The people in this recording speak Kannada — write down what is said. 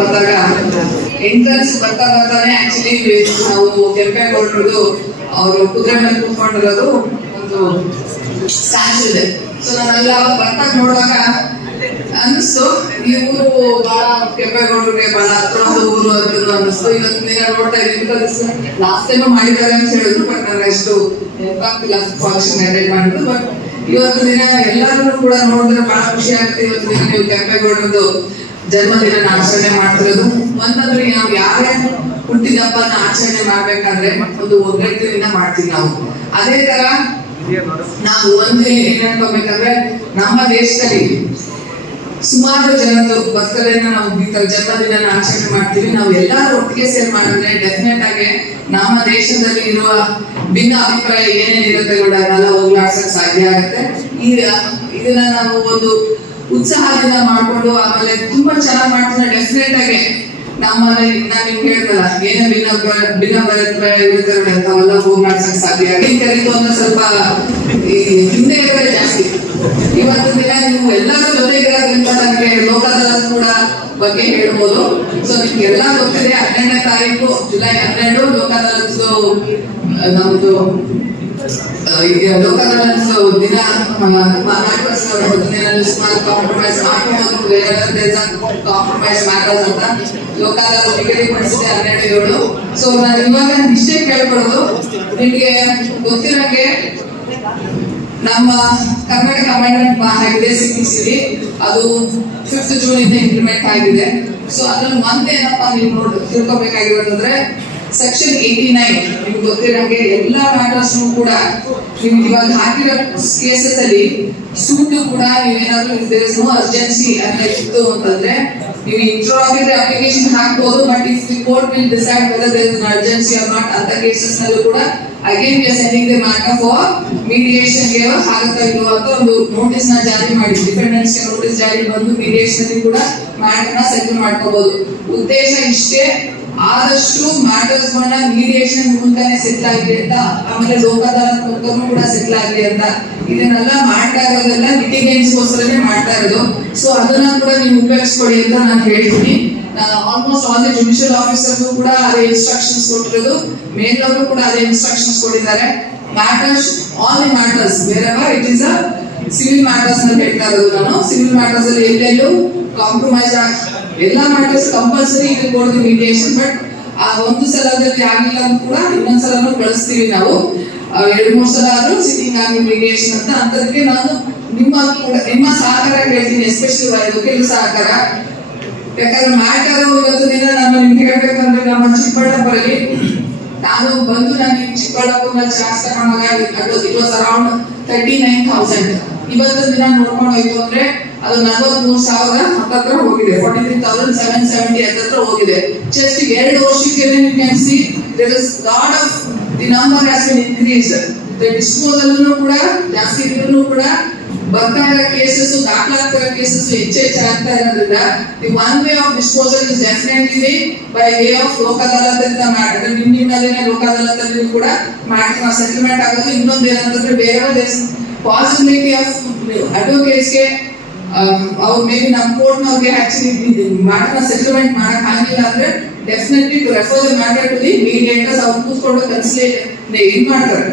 ಬಂದಾಗ ಎಂಟ್ರೆನ್ಸ್ ಬರ್ತಾ ಬರ್ತಾನೆ ಆಕ್ಚುಲಿ ನಾವು ಕೆಂಪೇಗೌಡರದು ಅವರು ಕುದುರೆ ಮೇಲೆ ಕೂತ್ಕೊಂಡಿರೋದು ಒಂದು ಸ್ಟ್ಯಾಚು ಇದೆ. ಸೊ ನಾನೆಲ್ಲ ಬರ್ತಾ ನೋಡುವಾಗ ಅನಿಸ್ತು ಈ ಊರು ಬಹಳ ಕೆಂಪೇಗೌಡರಿಗೆ ಬಹಳ ಹತ್ರ ಊರು ಅಂತ ಅನಿಸ್ತು ಇವತ್ತು ದಿನ ನೋಡ್ತಾ ಇದ್ದೀನಿ ಲಾಸ್ಟ್ ಟೈಮ್ ಮಾಡಿದ್ದಾರೆ ಅಂತ ಹೇಳಿದ್ರು ಬಟ್ ನಾನು ಎಷ್ಟು ನೆನಪಾಗ್ತಿಲ್ಲ ಫಂಕ್ಷನ್ ಅಟೆಂಡ್ ಮಾಡಿದ್ರು. ಬಟ್ ಇವತ್ತು ದಿನ ಎಲ್ಲರೂ ಕೂಡ ನೋಡಿದ್ರೆ ಬಹಳ ಖುಷಿ ಆಗುತ್ತೆ ಇವತ್ತು ದಿನ ನೀವು ಕೆಂಪೇಗೌಡರದು ಜನ್ಮದಿನ ಆಚರಣೆ ಮಾಡ್ತಿರೋದು. ಒಂದಂದ್ರೆ ನಾವು ಯಾರೇ ಹುಟ್ಟಿದ ಹಬ್ಬನ ಆಚರಣೆ ಮಾಡ್ಬೇಕಾದ್ರೆ ಒಂದು ಒಗ್ಗಟ್ಟಿನಿಂದ ಮಾಡ್ತೀವಿ ನಾವು. ಅದೇ ತರ ನಾವು ಒಂದು ಏನ್ ಅನ್ಕೋಬೇಕಂದ್ರೆ ನಮ್ಮ ದೇಶದಲ್ಲಿ ಸುಮಾರು ಜನರು ಬರ್ತಡೇನ ನಾವು ಜನ್ಮದಿನ ಆಚರಣೆ ಮಾಡ್ತೀವಿ. ನಾವು ಎಲ್ಲರೂ ಒಟ್ಟಿಗೆ ಸೇರ್ ಮಾಡಿದ್ರೆ ಡೆಫಿನೆಟ್ ಆಗಿ ನಮ್ಮ ದೇಶದಲ್ಲಿ ಇರುವ ಭಿನ್ನ ಅಭಿಪ್ರಾಯ ಏನೇನಿರುತ್ತೆ ಕೂಡ ಅದನ್ನೆಲ್ಲ ಹೋಗ್ಲಾಡ್ಸಕ್ ಸಾಧ್ಯ ಆಗುತ್ತೆ. ಈಗ ಇದನ್ನ ನಾವು ಒಂದು ಉತ್ಸಾಹದಿಂದ ಮಾಡ್ಕೊಂಡು ಆಮೇಲೆ ತುಂಬಾ ಚೆನ್ನಾಗಿ ಮಾಡ್ತಾರೆ ಡೆಫಿನೆಟ್ ಆಗಿ ನಮ್ಮ ನಾನು ನಿಮ್ಗೆ ಹೇಳ್ದಲ್ಲ ಏನೇ ಭಿನ್ನ ಭಿನ್ನ ಇರುತ್ತೆ ಅಂತವೆಲ್ಲ ಹೋಗಿ ಹೋಗ್ಲಾಡ್ಸಕ್ ಸಾಧ್ಯ ಆಗಿ ಕರೀತು ಅಂದ್ರೆ ಸ್ವಲ್ಪ ಈ ಹಿಂದೆ ಇರೋದೇ ಜಾಸ್ತಿ. ಇವತ್ತು ದಿನ ನೀವು ಎಲ್ಲರೂ ಜೊತೆಗಿರೋದ್ರಿಂದ ನನಗೆ ಲೋಕದ ಕೂಡ ಬಗ್ಗೆ ಹೇಳ್ಬೋದು. ಸೊ ನಿಮ್ಗೆ ಎಲ್ಲ ಗೊತ್ತಿದೆ ಹನ್ನೆರಡನೇ ತಾರೀಕು, ಜುಲೈ ಹನ್ನೆರಡು ಲೋಕದಾಲತ್ ಈಗ ಲೋಕದಾಲತ್ ದಿನ ಮಾರ್ಕಸ್ ದಿನ ಸುಮಾರು ಕಾಂಪ್ರಮೈಸ್ ಮಾಡ್ಕೊಂಡು ಬೇರೆ ಕಾಂಪ್ರಮೈಸ್ ಮ್ಯಾಟರ್ಸ್ ಅಂತ ಲೋಕದಾಲತ್ ನಿಗದಿಪಡಿಸಿದೆ ಹನ್ನೆರಡು ಏಳು. ಸೊ ನಾನು ಇವಾಗ ಇಷ್ಟೇ ಕೇಳ್ಕೊಳ್ಳೋದು, ನಿಮಗೆ ಗೊತ್ತಿರೋಂಗೆ ನಮ್ಮ ಕರ್ನಾಟಕ ಅಮೆಂಡ್ಮೆಂಟ್ ಆಗಿದೆ ಸಿಕ್ಕಿಸಿರಿ ಅದು ಫಿಫ್ತ್ ಜೂನ್ ಇಂದ ಇಂಪ್ಲಿಮೆಂಟ್ ಆಗಿದೆ. ಸೊ ಅದ್ರಲ್ಲಿ ಏನಪ್ಪಾ ನೀವು ನೋಡಿ, ತಿಳ್ಕೊಬೇಕಾಗಿರೋದಂದ್ರೆ ಸೆಕ್ಷನ್ ಏಯ್ಟಿ ನೈನ್ ನಿಮ್ಗೆ ಗೊತ್ತಿರೋಂಗೆ ಎಲ್ಲಾ ಮ್ಯಾಟರ್ಸ್ ಕೂಡ ನಿಮ್ಗೆ ಇವಾಗ ಹಾಕಿರೋ ಕೇಸಸ್ ಅಲ್ಲಿ ಸೂಟ್ ಕೂಡ ನೀವೇನಾದ್ರೂ ನೋ ಅರ್ಜೆನ್ಸಿ ಅಂತ ಇತ್ತು ಅಂತಂದ್ರೆ ನೀವು ಇಂಟ್ರೋ ಆಗಿದ್ರೆ ಅಪ್ಲಿಕೇಶನ್ ಹಾಕ್ಬೋದು but if the court will decide whether urgency or not ಅಂತ ಕೇಸಸ್ ನಲ್ಲೂ ಕೂಡ again we sending the matter for ಮೀಡಿಯೇಷನ್ಗೆ ಆಗುತ್ತಾ ಇಲ್ವಾ ಅಂತ ಒಂದು ನೋಟಿಸ್ನ ಜಾರಿ ಮಾಡಿ ಡಿಫೆಂಡೆನ್ಸ್ ನೋಟಿಸ್ ಜಾರಿ ಬಂದು ಮೀಡಿಯೇಷನ್ ಕೂಡ ಮ್ಯಾಟರ್ನ ಸೆಟಲ್ ಮಾಡ್ಕೋಬಹುದು ಉದ್ದೇಶ ಇಷ್ಟೇ ಆದಷ್ಟು ಮ್ಯಾಟರ್ಸ್ ಗಳನ್ನ ಮೀಡಿಯೇಷನ್ ಮೂಲಕನೇ ಸೆಟ್ಲ್ ಆಗಲಿ ಅಂತ, ಆಮೇಲೆ ಲೋಕದಾನದ ಮೂಲಕನೂ ಕೂಡ ಸೆಟ್ಲ್ ಆಗಲಿ ಅಂತ. ಇದನ್ನೆಲ್ಲ ಮಾಡ್ತಾ ಇರೋದೆಲ್ಲ litigants ಗೋಸ್ಕರನೇ ಮಾಡ್ತಾ ಇರೋದು. ಸೊ ಅದನ್ನ ಕೂಡ ನೀವು ಉಪಯೋಗಿಸ್ಕೊಳ್ಳಿ ಅಂತ ನಾನು ಹೇಳ್ತೀನಿ. Almost all the judicial officer ಕೂಡ ಅದೇ ಇನ್ಸ್ಟ್ರಕ್ಷನ್ಸ್ ಕೊಟ್ಟಿರೋದು. ಮೇಲವರು ಕೂಡ ಅದೇ ಇನ್ಸ್ಟ್ರಕ್ಷನ್ಸ್ ಕೊಟ್ಟಿದ್ದಾರೆ. Matters all the matters ಬೇರೆವರ್ it is a civil matters ಅಂತ ಹೇಳ್ತಾ ಇರೋದು ನಾನು. ಸಿವಿಲ್ ಮ್ಯಾಟರ್ಸ್ ಅಲ್ಲಿ ಎಲ್ಲೆಲ್ಲೂ ಕಾಂಪ್ರಮೈಸ್ ಎಲ್ಲ ಮ್ಯಾಟರ್ಸ್ ಕಂಪಲ್ಸರಿ ಇದು ಕೊಡೋದು ಮೀಡಿಯೇಷನ್ ಬಟ್ ಆ ಒಂದು ಸಲದಲ್ಲಿ ಆಗಿಲ್ಲ ಅಂತ ಕೂಡ ಇನ್ನೊಂದ್ ಸಲನೂ ಕಳಿಸ್ತೀವಿ ನಾವು. ಎರಡು, ಮೂರು ಸಲ ಆದ್ರೂ ಸಿಟ್ಟಿಂಗ್ ಆಗಿ ಮೀಡಿಯೇಷನ್ ಅಂತ ಅಂತದಕ್ಕೆ ನಾನು ನಿಮ್ಮ ಕೂಡ ನಿಮ್ಮ ಸಹಕಾರ ಕೇಳ್ತೀನಿ ಎಸ್ಪೆಷಲಿ ವಕೀಲ ಸಹಕಾರ. ಯಾಕಂದ್ರೆ ಮ್ಯಾಟರ್ ಇವತ್ತು ದಿನ ನಾನು ನಿಮ್ಗೆ ಹೇಳ್ಬೇಕಂದ್ರೆ ನಮ್ಮ ಚಿಕ್ಕಬಳ್ಳಾಪುರಲ್ಲಿ ನಾನು ಬಂದು ನಾನು ಚಿಕ್ಕಬಳ್ಳಾಪುರ ಜಾಸ್ತಿ ತಗೊಂಡಾಗ was around thirty nine thousand ಇವತ್ತು ದಿನ ನೋಡ್ಕೊಂಡು ಹೋಯ್ತು ಅಂದ್ರೆ ಅದು ನಲವತ್ಮೂರು ಸಾವಿರ ಹತ್ತತ್ರ ಹೋಗಿದೆ. Forty three thousand seven seventy ಹತ್ತತ್ರ ಹೋಗಿದೆ. ಜಸ್ಟ್ ಎರಡು ವರ್ಷಕ್ಕೆ ನೀವು can see there is lot of the number has been increase disposal ಕೂಡ, ಜಾಸ್ತಿ ಇದ್ರೂ ಕೂಡ ಬರ್ತಾ ಇರೋ ಕೇಸಸ್ ದಾಖಲಾಗ್ತಿರೋ ಕೇಸಸ್ ಹೆಚ್ಚು ಹೆಚ್ಚು ಆಗ್ತಾ ಇರೋದ್ರಿಂದ the one way of disposal is definitely by way of ಲೋಕ ಅಂತ ಮಾಡಿದ್ರೆ ನಿಮ್ಮ ನಿಮ್ಮಲ್ಲಿನೇ ಲೋಕ ಅದಾಲತ್ ಅಲ್ಲಿ ಕೂಡ ಮಾಡಿ ಸೆಟಲ್ಮೆಂಟ್ ಆಗೋದು. ಇನ್ನೊಂದು ಏನಂತಂದ್ರೆ ಬೇರೆ ಪಾಸಿಬಿಲಿಟಿ ಆಫ್ ಅಡ್ವೊಕೇಟ್ಸ್ಗೆ ಅವ್ರು ಮೇ ಬಿ ನಮ್ಮ ಕೋರ್ಟ್ನವ್ರಿಗೆ ಆಕ್ಚುಲಿ ಮಾಡ ಸೆಟಲ್ಮೆಂಟ್ ಮಾಡಕ್ ಆಗಿಲ್ಲ ಅಂದ್ರೆ definitely refer the matter to the mediators ಅವ್ರು ಕೂತ್ಕೊಂಡು ಕನ್ಸಿಲೇಟ್ ಏನ್ ಮಾಡ್ತಾರೆ.